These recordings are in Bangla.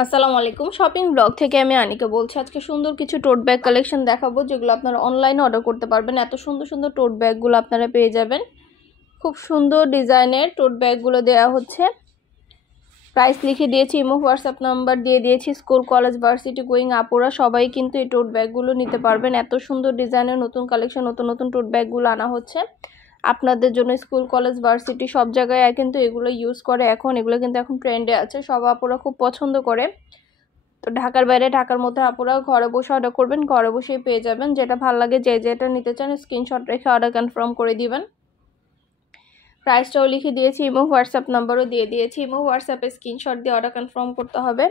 আসসালামু আলাইকুম শপিং ব্লগ থেকে আমি আনিকা বলছি। আজকে সুন্দর কিছু টোট ব্যাগ কালেকশন দেখাবো যেগুলো আপনারা অনলাইনে অর্ডার করতে পারবেন। এত সুন্দর সুন্দর টোট ব্যাগগুলো আপনারা পেয়ে যাবেন। খুব সুন্দর ডিজাইনের টোট ব্যাগগুলো দেওয়া হচ্ছে। প্রাইস লিখে দিয়েছি, ইমো হোয়াটসঅ্যাপ নাম্বার দিয়ে দিয়েছি। স্কুল কলেজ ভার্সিটি গোয়িং আপুরা সবাই কিন্তু এই টোট ব্যাগগুলো নিতে পারবেন। এত সুন্দর ডিজাইনের নতুন কালেকশন, নতুন নতুন টোট ব্যাগগুলো আনা হচ্ছে আপনাদের জন্য। স্কুল কলেজ ভার্সিটি সব জায়গায় কিন্তু এগুলো ইউজ করে এখন। এগুলো কিন্তু এখন ট্রেন্ডে আছে, সব আপুরা খুব পছন্দ করে। তো ঢাকার বাইরে ঢাকার মধ্যে আপুরা ঘরে বসে অর্ডার করবেন, ঘরে বসেই পেয়ে যাবেন। যেটা ভালো লাগে যে যেটা নিতে চান স্ক্রিনশট রেখে অর্ডার কনফার্ম করে দিবেন। প্রাইসটাও লিখে দিয়েছি, ইমো হোয়াটসঅ্যাপ নাম্বারও দিয়ে দিয়েছি। ইমো হোয়াটসঅ্যাপে স্ক্রিনশট দিয়ে অর্ডার কনফার্ম করতে হবে।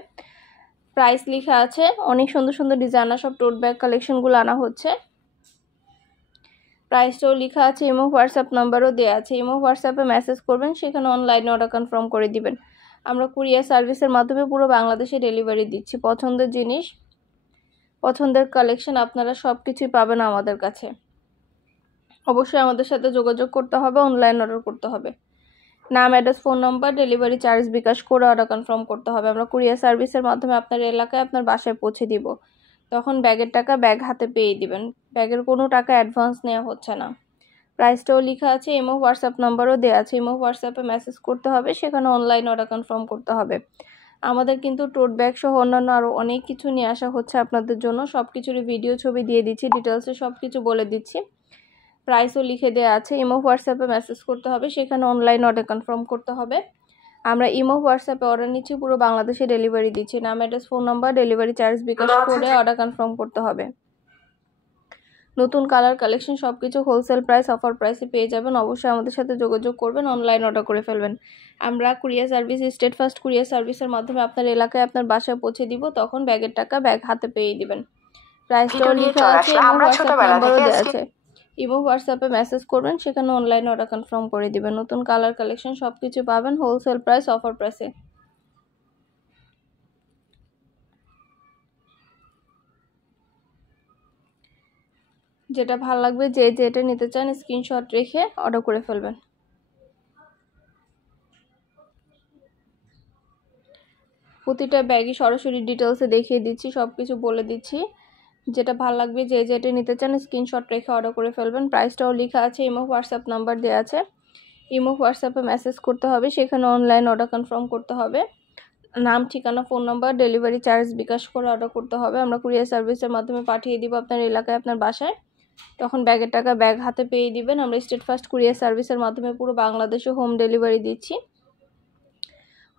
প্রাইস লেখা আছে। অনেক সুন্দর সুন্দর ডিজাইনার সব টোট ব্যাগ কালেকশনগুলো আনা হচ্ছে। প্রাইসটাও লেখা আছে, ইমো হোয়াটসঅ্যাপ নাম্বারও দেওয়া আছে। ইমো হোয়াটসঅ্যাপে মেসেজ করবেন, সেখানে অনলাইনে অর্ডার কনফার্ম করে দিবেন। আমরা কুরিয়ার সার্ভিসের মাধ্যমে পুরো বাংলাদেশে ডেলিভারি দিচ্ছি। পছন্দের জিনিস, পছন্দের কালেকশন আপনারা সব কিছুই পাবেন আমাদের কাছে। অবশ্যই আমাদের সাথে যোগাযোগ করতে হবে, অনলাইন অর্ডার করতে হবে। নাম, address, phone number, delivery charge bKash করে অর্ডার কনফার্ম করতে হবে। আমরা কুরিয়ার সার্ভিসের মাধ্যমে আপনার এলাকায় আপনার বাসায় পৌঁছে দিব। তখন ব্যাগের টাকা ব্যাগ হাতে পেয়ে দিবেন। ব্যাগের কোনো টাকা অ্যাডভান্স নেওয়া হচ্ছে না। প্রাইসটাও লেখা আছে, ইমো হোয়াটসঅ্যাপ নাম্বারও দেওয়া আছে। ইমো হোয়াটসঅ্যাপে মেসেজ করতে হবে, সেখানে অনলাইন অর্ডার কনফার্ম করতে হবে। আমাদের কিন্তু টোট ব্যাগ সহ অন্যান্য আরও অনেক কিছু নিয়ে আসা হচ্ছে আপনাদের জন্য। সব কিছুরই ভিডিও ছবি দিয়ে দিচ্ছি, ডিটেলসে সব কিছু বলে দিচ্ছি। প্রাইসও লিখে দেওয়া আছে। ইমো হোয়াটসঅ্যাপে মেসেজ করতে হবে, সেখানে অনলাইন অর্ডার কনফার্ম করতে হবে। আমরা ইমো হোয়াটসঅ্যাপে অর্ডার নিচ্ছি, পুরো বাংলাদেশে ডেলিভারি দিচ্ছি। নাম, address, phone number, delivery charge bKash করে অর্ডার কনফার্ম করতে হবে। নতুন কালার কালেকশন সব কিছু হোলসেল প্রাইস, অফার প্রাইসে পেয়ে যাবেন। অবশ্যই আমাদের সাথে যোগাযোগ করবেন, অনলাইন অর্ডার করে ফেলবেন। আমরা courier service, state first courier সার্ভিসের মাধ্যমে আপনার এলাকায় আপনার বাসায় পৌঁছে দিব। তখন ব্যাগের টাকা ব্যাগ হাতে পেয়ে দিবেন। প্রাইসটাও লেখা আছে, ইমো হোয়াটসঅ্যাপ নাম্বারও দেওয়া আছে। ইমো হোয়াটসঅ্যাপে মেসেজ করবেন, সেখানে অনলাইন অর্ডার কনফার্ম করে দিবেন। নতুন কালার কালেকশন সব কিছু পাবেন হোলসেল প্রাইস, অফার প্রাইসে। যেটা ভালো লাগবে যে যেটা নিতে চান স্ক্রিনশট রেখে অর্ডার করে ফেলবেন। প্রতিটা ব্যাগই সরাসরি ডিটেলসে দেখিয়ে দিচ্ছি, সব কিছু বলে দিচ্ছি। যেটা ভালো লাগবে যে যেটা নিতে চান স্ক্রিনশট রেখে অর্ডার করে ফেলবেন। প্রাইসটাও লেখা আছে, ইমো হোয়াটসঅ্যাপ নাম্বার দেওয়া আছে। ইমো হোয়াটসঅ্যাপে মেসেজ করতে হবে, সেখানে অনলাইন অর্ডার কনফার্ম করতে হবে। নাম, ঠিকানা, phone number, delivery charge bKash করে অর্ডার করতে হবে। আমরা কুরিয়ার সার্ভিসের মাধ্যমে পাঠিয়ে দিব আপনার এলাকায় আপনার বাসায়। তখন ব্যাগের টাকা ব্যাগ হাতে পেয়ে দিবেন। আমরা স্টেট ফার্স্ট কুরিয়ার সার্ভিসের মাধ্যমে পুরো বাংলাদেশে হোম ডেলিভারি দিচ্ছি।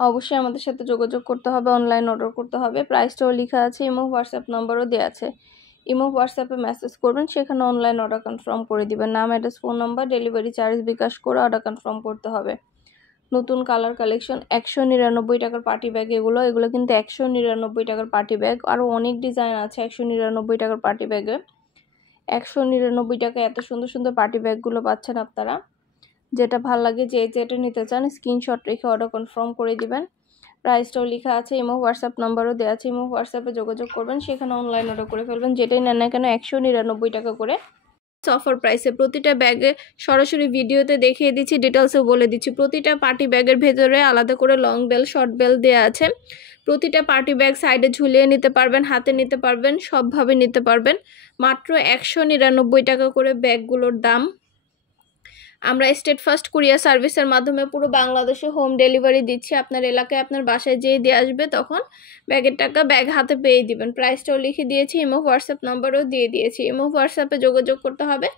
অবশ্যই আমাদের সাথে যোগাযোগ করতে হবে, অনলাইন অর্ডার করতে হবে। প্রাইসটাও লেখা আছে, ইমো হোয়াটসঅ্যাপ নাম্বারও দেওয়া আছে। ইমো হোয়াটসঅ্যাপে মেসেজ করবেন, সেখানে অনলাইন অর্ডার কনফার্ম করে দিবেন। নাম, address, phone number, delivery charge bKash করে অর্ডার কনফার্ম করতে হবে। নতুন কালার কালেকশন 199 টাকার পার্টি ব্যাগ। এগুলো কিন্তু 199 টাকার পার্টি ব্যাগ। আরও অনেক ডিজাইন আছে 199 টাকার পার্টি ব্যাগে। 199 টাকা এত সুন্দর সুন্দর পার্টি ব্যাগগুলো পাচ্ছেন আপনারা। যেটা ভালো লাগে যে যেটা নিতে চান স্ক্রিনশট রেখে অর্ডার কনফার্ম করে দিবেন। প্রাইসটাও লেখা আছে, ইমো হোয়াটসঅ্যাপ নাম্বারও দেওয়া আছে। ইমো হোয়াটসঅ্যাপে যোগাযোগ করবেন, সেখানে অনলাইন অর্ডার করে ফেলবেন। যেটাই নেন না কেন 199 টাকা করে অফার প্রাইসে। প্রতিটা ব্যাগে সরাসরি ভিডিওতে দেখিয়ে দিচ্ছি, ডিটেলসও বলে দিচ্ছি। প্রতিটা পার্টি ব্যাগের ভেতরে আলাদা করে লং বেল, শর্ট বেল দেওয়া আছে। প্রতিটা পার্টি ব্যাগ সাইডে ঝুলিয়ে নিতে পারবেন, হাতে নিতে পারবেন, সবভাবে নিতে পারবেন। মাত্র 199 টাকা করে ব্যাগগুলোর দাম। আমরা স্টেট ফার্স্ট কুরিয়ার সার্ভিসের মাধ্যমে পুরো বাংলাদেশে হোম ডেলিভারি দিচ্ছি। আপনার এলাকায় আপনার বাসায় যেয়ে দিয়ে আসবে, তখন ব্যাগের টাকা ব্যাগ হাতে পেয়ে দিবেন। প্রাইসটাও লিখে দিয়েছি, ইমো হোয়াটসঅ্যাপ নাম্বারও দিয়ে দিয়েছি। ইমো হোয়াটসঅ্যাপে যোগাযোগ করতে হবে,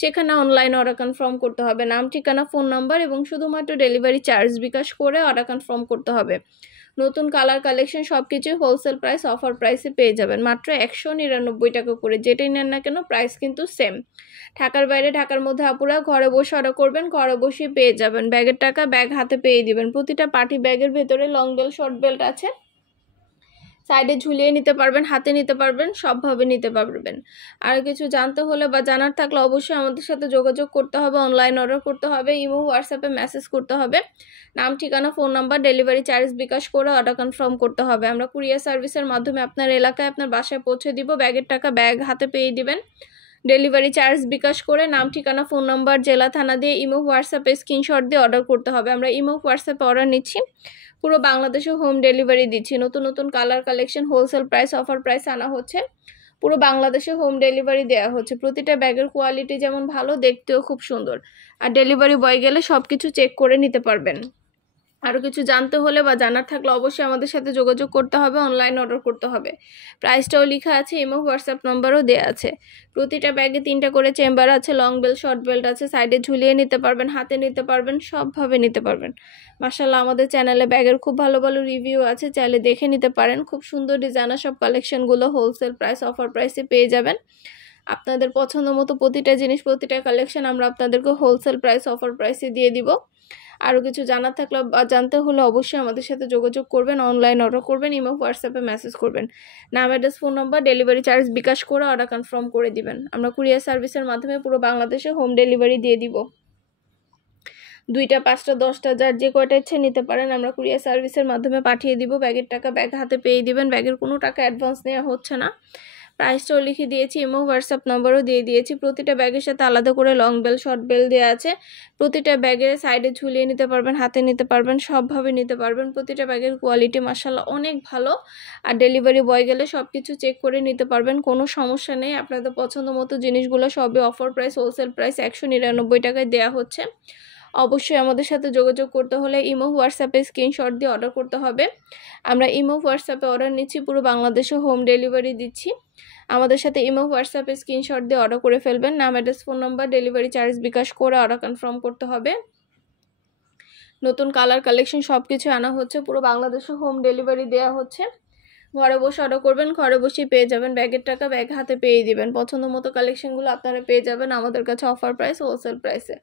সেখানে অনলাইন অর্ডার কনফার্ম করতে হবে। নাম, ঠিকানা, ফোন নাম্বার এবং শুধুমাত্র ডেলিভারি চার্জ বিকাশ করে অর্ডার কনফার্ম করতে হবে। নতুন কালার কালেকশন সব কিছুই হোলসেল প্রাইস, অফার প্রাইসে পেয়ে যাবেন। মাত্র 199 টাকা করে। যেটাই নেন না কেন প্রাইস কিন্তু সেম। ঢাকার বাইরে ঢাকার মধ্যে আপুরা ঘরে বসে অর্ডার করবেন, ঘরে বসে পেয়ে যাবেন। ব্যাগের টাকা ব্যাগ হাতে পেয়ে দিবেন। প্রতিটা পার্টি ব্যাগের ভেতরে লং বেল্ট, শর্ট বেল্ট আছে। সাইডে ঝুলিয়ে নিতে পারবেন, হাতে নিতে পারবেন, সবভাবে নিতে পারবেন। আর কিছু জানতে হলে বা জানার থাকলে অবশ্যই আমাদের সাথে যোগাযোগ করতে হবে, অনলাইন অর্ডার করতে হবে, ইমো হোয়াটসঅ্যাপে মেসেজ করতে হবে। নাম, ঠিকানা, phone number, delivery charge bKash করে অর্ডার কনফার্ম করতে হবে। আমরা কুরিয়ার সার্ভিসের মাধ্যমে আপনার এলাকায় আপনার বাসায় পৌঁছে দিব। ব্যাগের টাকা ব্যাগ হাতে পেয়ে দিবেন। ডেলিভারি চার্জ বিকাশ করে নাম, ঠিকানা, ফোন নাম্বার, জেলা, থানা দিয়ে ইমো হোয়াটসঅ্যাপে স্ক্রিনশট দিয়ে অর্ডার করতে হবে। আমরা ইমো হোয়াটসঅ্যাপে অর্ডার নিচ্ছি, পুরো বাংলাদেশে হোম ডেলিভারি দিচ্ছি। নতুন নতুন colour collection wholesale price offer price আনা হচ্ছে, পুরো বাংলাদেশে হোম ডেলিভারি দেওয়া হচ্ছে। প্রতিটা ব্যাগের কোয়ালিটি যেমন ভালো, দেখতেও খুব সুন্দর। আর ডেলিভারি বয় গেলে সব কিছু চেক করে নিতে পারবেন। আরও কিছু জানতে হলে বা জানার থাকলে অবশ্যই আমাদের সাথে যোগাযোগ করতে হবে, অনলাইন অর্ডার করতে হবে। প্রাইসটাও লেখা আছে, ইমো হোয়াটসঅ্যাপ নম্বরও দেওয়া আছে। প্রতিটা ব্যাগে 3টা করে চেম্বার আছে, লং বেল্ট শর্ট বেল্ট আছে, সাইডে ঝুলিয়ে নিতে পারবেন, হাতে নিতে পারবেন, সবভাবে নিতে পারবেন। মাশাআল্লাহ, আমাদের চ্যানেলে ব্যাগের খুব ভালো ভালো রিভিউ আছে, চাইলে দেখে নিতে পারেন। খুব সুন্দর ডিজাইনার সব কালেকশনগুলো হোলসেল প্রাইস অফার প্রাইসে পেয়ে যাবেন। আপনাদের পছন্দ মতো প্রতিটা জিনিস, প্রতিটা কালেকশন আমরা আপনাদেরকে হোলসেল প্রাইস অফার প্রাইসে দিয়ে দিব। আরও কিছু জানার থাকলে বা জানতে হলে অবশ্যই আমাদের সাথে যোগাযোগ করবেন, অনলাইন অর্ডার করবেন, ইমো হোয়াটসঅ্যাপে মেসেজ করবেন। নাম, address, phone number, delivery charge bKash করে অর্ডার কনফার্ম করে দিবেন। আমরা কুরিয়ার সার্ভিসের মাধ্যমে পুরো বাংলাদেশে হোম ডেলিভারি দিয়ে দিব। 2টা 5টা 10টা যার যে কয়টা ইচ্ছে নিতে পারেন, আমরা কুরিয়ার সার্ভিসের মাধ্যমে পাঠিয়ে দিব। ব্যাগের টাকা ব্যাগ হাতে পেয়ে দিবেন, ব্যাগের কোনো টাকা অ্যাডভান্স নেওয়া হচ্ছে না। প্রাইসটাও লিখে দিয়েছি, ইমো হোয়াটসঅ্যাপ নাম্বারও দিয়ে দিয়েছি। প্রতিটা ব্যাগের সাথে আলাদা করে লং বেল শর্ট বেল দেওয়া আছে। প্রতিটা ব্যাগের সাইডে ঝুলিয়ে নিতে পারবেন, হাতে নিতে পারবেন, সবভাবে নিতে পারবেন। প্রতিটা ব্যাগের কোয়ালিটি মাশাআল্লাহ অনেক ভালো। আর ডেলিভারি বয় গেলে সব কিছু চেক করে নিতে পারবেন, কোনো সমস্যা নেই। আপনাদের পছন্দ মতো জিনিসগুলো সবই অফার প্রাইস হোলসেল প্রাইস 199 টাকায় দেওয়া হচ্ছে। অবশ্যই আমাদের সাথে যোগাযোগ করতে হলে ইমো হোয়াটসঅ্যাপে স্ক্রিনশট দিয়ে অর্ডার করতে হবে। আমরা ইমো হোয়াটসঅ্যাপে অর্ডার নিচ্ছি, পুরো বাংলাদেশে হোম ডেলিভারি দিচ্ছি। আমাদের সাথে ইমো হোয়াটসঅ্যাপে স্ক্রিনশট দিয়ে অর্ডার করে ফেলবেন। নাম, address, phone number, delivery charge bKash করে অর্ডার কনফার্ম করতে হবে। নতুন কালার কালেকশন সব কিছু আনা হচ্ছে, পুরো বাংলাদেশে হোম ডেলিভারি দেওয়া হচ্ছে। ঘরে বসে অর্ডার করবেন, ঘরে বসেই পেয়ে যাবেন। ব্যাগের টাকা ব্যাগ হাতে পেয়ে দিবেন। পছন্দ মতো কালেকশনগুলো আপনারা পেয়ে যাবেন আমাদের কাছে অফার প্রাইস হোলসেল প্রাইসে।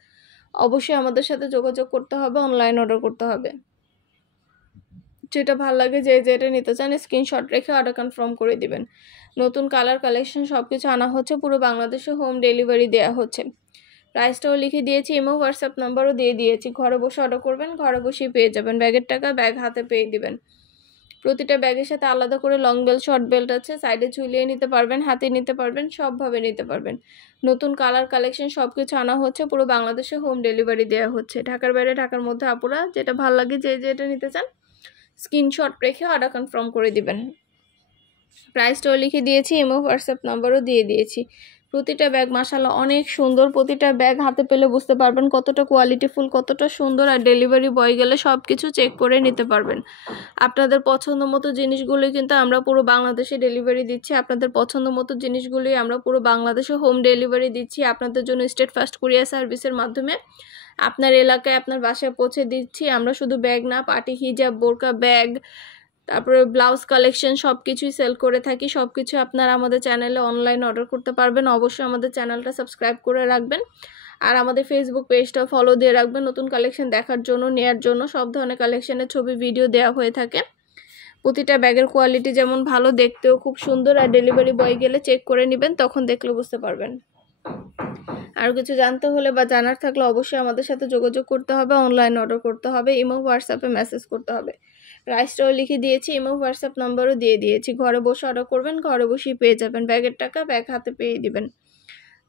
অবশ্যই আমাদের সাথে যোগাযোগ করতে হবে, অনলাইন অর্ডার করতে হবে। যেটা ভালো লাগে, যে যেটা নিতে চান স্ক্রিনশট রেখে অর্ডার কনফার্ম করে দিবেন। নতুন কালার কালেকশন সব কিছু আনা হচ্ছে, পুরো বাংলাদেশে হোম ডেলিভারি দেওয়া হচ্ছে। প্রাইসটাও লিখে দিয়েছি, ইমো হোয়াটসঅ্যাপ নাম্বারও দিয়ে দিয়েছি। ঘরে বসে অর্ডার করবেন, ঘরে বসেই পেয়ে যাবেন। ব্যাগের টাকা ব্যাগ হাতে পেয়ে দিবেন। প্রতিটা ব্যাগের সাথে আলাদা করে লং বেল্ট শর্ট বেল্ট আছে, সাইডে ঝুলিয়ে নিতে পারবেন, হাতে নিতে পারবেন, সবভাবে নিতে পারবেন। নতুন কালার কালেকশন সব কিছু আনা হচ্ছে, পুরো বাংলাদেশে হোম ডেলিভারি দেওয়া হচ্ছে। ঢাকার বাইরে, ঢাকার মধ্যে আপুরা যেটা ভালো লাগে, যে যেটা নিতে চান স্ক্রিনশট রেখে অর্ডার কনফার্ম করে দিবেন। প্রাইসটাও লিখে দিয়েছি, ইমো হোয়াটসঅ্যাপ নাম্বারও দিয়ে দিয়েছি। প্রতিটা ব্যাগ মাশাআল্লাহ অনেক সুন্দর। প্রতিটা ব্যাগ হাতে পেলে বুঝতে পারবেন কতটা কোয়ালিটিফুল, কতটা সুন্দর। আর ডেলিভারি বয় গেলে সব কিছু চেক করে নিতে পারবেন। আপনাদের পছন্দ মতো জিনিসগুলোই কিন্তু আমরা পুরো বাংলাদেশে ডেলিভারি দিচ্ছি। আপনাদের পছন্দ মতো জিনিসগুলোই আমরা পুরো বাংলাদেশে হোম ডেলিভারি দিচ্ছি আপনাদের জন্য স্টেট ফার্স্ট কুরিয়ার সার্ভিসের মাধ্যমে। আপনার এলাকায় আপনার বাসায় পৌঁছে দিচ্ছি আমরা। শুধু ব্যাগ না, পার্টি হিজাব, বোরকা, ব্যাগ, তারপরে ব্লাউজ কালেকশন সব কিছুই সেল করে থাকি। সব কিছু আপনারা আমাদের চ্যানেলে অনলাইন অর্ডার করতে পারবেন। অবশ্যই আমাদের চ্যানেলটা সাবস্ক্রাইব করে রাখবেন, আর আমাদের ফেসবুক পেজটা ফলো দিয়ে রাখবেন। নতুন কালেকশন দেখার জন্য, নেয়ার জন্য সব ধরনের কালেকশনের ছবি ভিডিও দেওয়া হয়ে থাকে। প্রতিটা ব্যাগের কোয়ালিটি যেমন ভালো, দেখতেও খুব সুন্দর। আর ডেলিভারি বয় গেলে চেক করে নেবেন, তখন দেখলে বুঝতে পারবেন। আর কিছু জানতে হলে বা জানার থাকলে অবশ্যই আমাদের সাথে যোগাযোগ করতে হবে, অনলাইন অর্ডার করতে হবে, ইমো হোয়াটসঅ্যাপে মেসেজ করতে হবে। প্রাইসটাও লিখে দিয়েছি, ইমো হোয়াটসঅ্যাপ নাম্বারও দিয়ে দিয়েছি। ঘরে বসে অর্ডার করবেন, ঘরে বসেই পেয়ে যাবেন। ব্যাগের টাকা ব্যাগ হাতে পেয়ে দিবেন।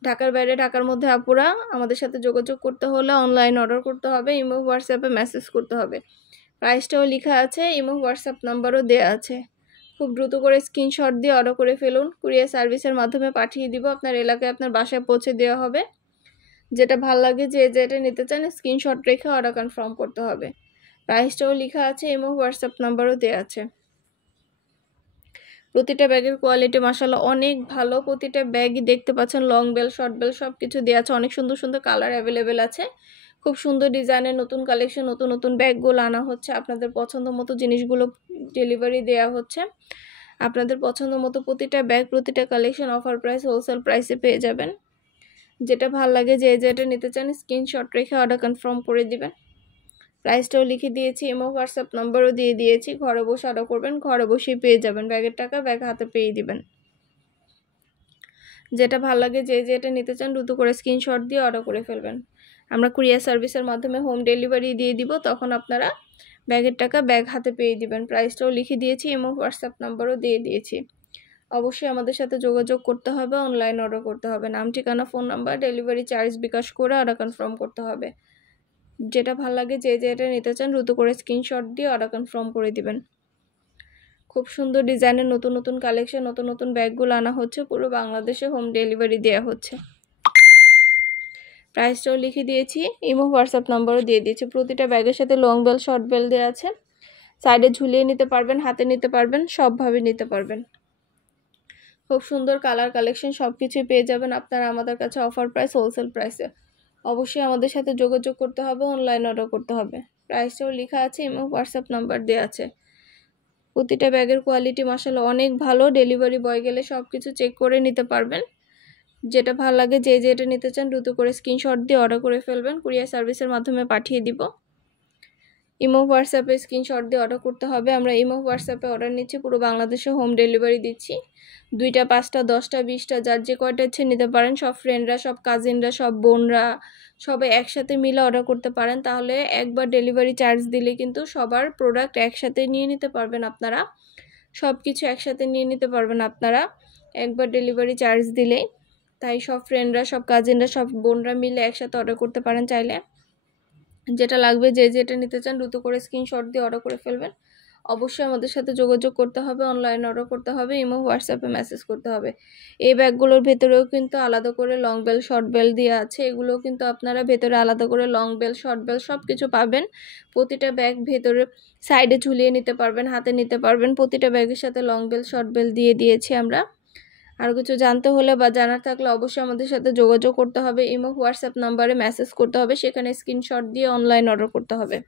ঢাকার বাইরে, ঢাকার মধ্যে আপুরা আমাদের সাথে যোগাযোগ করতে হলে অনলাইন অর্ডার করতে হবে, ইমো হোয়াটসঅ্যাপে মেসেজ করতে হবে। প্রাইসটাও লেখা আছে, ইমো হোয়াটসঅ্যাপ নাম্বারও দেওয়া আছে। খুব দ্রুত করে স্ক্রিনশট দিয়ে অর্ডার করে ফেলুন, কুরিয়ার সার্ভিসের মাধ্যমে পাঠিয়ে দিব। আপনার এলাকায় আপনার বাসায় পৌঁছে দেওয়া হবে। যেটা ভালো লাগে, যে যেটা নিতে চান স্ক্রিনশট রেখে অর্ডার কনফার্ম করতে হবে। প্রাইসটাও লেখা আছে, ইমো হোয়াটসঅ্যাপ নাম্বারও দেওয়া আছে। প্রতিটা ব্যাগের কোয়ালিটি মাশাআল্লাহ অনেক ভালো। প্রতিটা ব্যাগই দেখতে পাচ্ছেন লং বেল শর্ট বেল সব কিছু দেওয়া আছে। অনেক সুন্দর সুন্দর কালার অ্যাভেলেবেল আছে। খুব সুন্দর ডিজাইনের নতুন কালেকশন, নতুন নতুন ব্যাগগুলো আনা হচ্ছে। আপনাদের পছন্দ মতো জিনিসগুলো ডেলিভারি দেওয়া হচ্ছে। আপনাদের পছন্দ মতো প্রতিটা ব্যাগ, প্রতিটা কালেকশন অফার প্রাইস হোলসেল প্রাইসে পেয়ে যাবেন। যেটা ভালো লাগে, যে যেটা নিতে চান স্ক্রিনশট রেখে অর্ডার কনফার্ম করে দিবেন। প্রাইসটাও লিখে দিয়েছি, ইমো হোয়াটসঅ্যাপ নাম্বারও দিয়ে দিয়েছি। ঘরে বসে অর্ডার করবেন, ঘরে বসেই পেয়ে যাবেন। ব্যাগের টাকা ব্যাগ হাতে পেয়ে দিবেন। যেটা ভালো লাগে, যে যেটা নিতে চান দ্রুত করে স্ক্রিনশট দিয়ে অর্ডার করে ফেলবেন। আমরা কুরিয়ার সার্ভিসের মাধ্যমে হোম ডেলিভারি দিয়ে দিব, তখন আপনারা ব্যাগের টাকা ব্যাগ হাতে পেয়ে দিবেন। প্রাইসটাও লিখে দিয়েছি, ইমো হোয়াটসঅ্যাপ নাম্বারও দিয়ে দিয়েছি। অবশ্যই আমাদের সাথে যোগাযোগ করতে হবে, অনলাইন অর্ডার করতে হবে। নাম, ঠিকানা, phone number, delivery charge bKash করে অর্ডার কনফার্ম করতে হবে। যেটা ভালো লাগে যে যেটা নিতে চান দ্রুত করে স্ক্রিনশট দিয়ে অর্ডার কনফার্ম করে দিবেন। খুব সুন্দর ডিজাইনের নতুন নতুন কালেকশন, নতুন নতুন ব্যাগগুলো আনা হচ্ছে, পুরো বাংলাদেশে হোম ডেলিভারি দেওয়া হচ্ছে। প্রাইসটাও লিখে দিয়েছি, ইমো হোয়াটসঅ্যাপ নাম্বারও দিয়ে দিয়েছি। প্রতিটা ব্যাগের সাথে লং বেল শর্ট বেল দেওয়া আছে, সাইডে ঝুলিয়ে নিতে পারবেন, হাতে নিতে পারবেন, সবভাবে নিতে পারবেন। খুব সুন্দর কালার কালেকশন সব কিছুই পেয়ে যাবেন আপনারা আমাদের কাছে অফার প্রাইস, হোলসেল প্রাইসে। অবশ্যই আমাদের সাথে যোগাযোগ করতে হবে, অনলাইন অর্ডার করতে হবে। প্রাইসটাও লেখা আছে এবং হোয়াটসঅ্যাপ নাম্বার দেওয়া আছে। প্রতিটা ব্যাগের কোয়ালিটি মাশাআল্লাহ অনেক ভালো, ডেলিভারি বয় গেলে সব কিছু চেক করে নিতে পারবেন। যেটা ভালো লাগে যে যেটা নিতে চান দ্রুত করে স্ক্রিনশট দিয়ে অর্ডার করে ফেলবেন, কুরিয়ার সার্ভিসের মাধ্যমে পাঠিয়ে দিব। ইমো হোয়াটসঅ্যাপে স্ক্রিনশট দিয়ে অর্ডার করতে হবে। আমরা ইমো হোয়াটসঅ্যাপে অর্ডার নিচ্ছি, পুরো বাংলাদেশে হোম ডেলিভারি দিচ্ছি। 2টা 5টা 10টা 20টা যার যে কয়টা ইচ্ছে নিতে পারেন। সব ফ্রেন্ডরা, সব কাজিনরা, সব বোনরা সবাই একসাথে মিলে অর্ডার করতে পারেন। তাহলে একবার ডেলিভারি চার্জ দিলে কিন্তু সবার প্রোডাক্ট একসাথে নিয়ে নিতে পারবেন আপনারা, সব কিছু একসাথে নিয়ে নিতে পারবেন আপনারা একবার ডেলিভারি চার্জ দিলেই। তাই সব ফ্রেন্ডরা, সব কাজিনরা, সব বোনরা মিলে একসাথে অর্ডার করতে পারেন চাইলে। যেটা লাগবে যে যেটা নিতে চান দ্রুত করে স্ক্রিনশট দিয়ে অর্ডার করে ফেলবেন। অবশ্যই আমাদের সাথে যোগাযোগ করতে হবে, অনলাইন অর্ডার করতে হবে, ইমো হোয়াটসঅ্যাপে মেসেজ করতে হবে। এই ব্যাগগুলোর ভেতরেও কিন্তু আলাদা করে লং বেল শর্ট বেল দেওয়া আছে, এগুলোও কিন্তু আপনারা ভেতরে আলাদা করে লং বেল শর্ট বেল সব কিছু পাবেন। প্রতিটা ব্যাগ ভেতরে সাইডে ঝুলিয়ে নিতে পারবেন, হাতে নিতে পারবেন। প্রতিটা ব্যাগের সাথে লং বেল শর্ট বেল দিয়ে দিয়েছি আমরা। আর কিছু জানতে হলে বা জানার থাকলে অবশ্যই আমাদের সাথে যোগাযোগ করতে হবে, ইমো হোয়াটসঅ্যাপ নাম্বারে মেসেজ করতে হবে, সেখানে স্ক্রিনশট দিয়ে অনলাইন অর্ডার করতে হবে।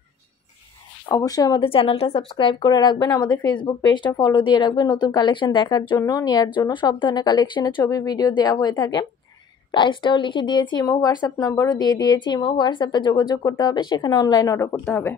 অবশ্যই আমাদের চ্যানেলটা সাবস্ক্রাইব করে রাখবেন, আমাদের ফেসবুক পেজটা ফলো দিয়ে রাখবেন নতুন কালেকশন দেখার জন্য, নেওয়ার জন্য। সব ধরনের কালেকশনের ছবি ভিডিও দেওয়া হয়ে থাকে। প্রাইসটাও লিখে দিয়েছি, ইমো হোয়াটসঅ্যাপ নাম্বারও দিয়ে দিয়েছি। ইমো হোয়াটসঅ্যাপে যোগাযোগ করতে হবে, সেখানে অনলাইন অর্ডার করতে হবে।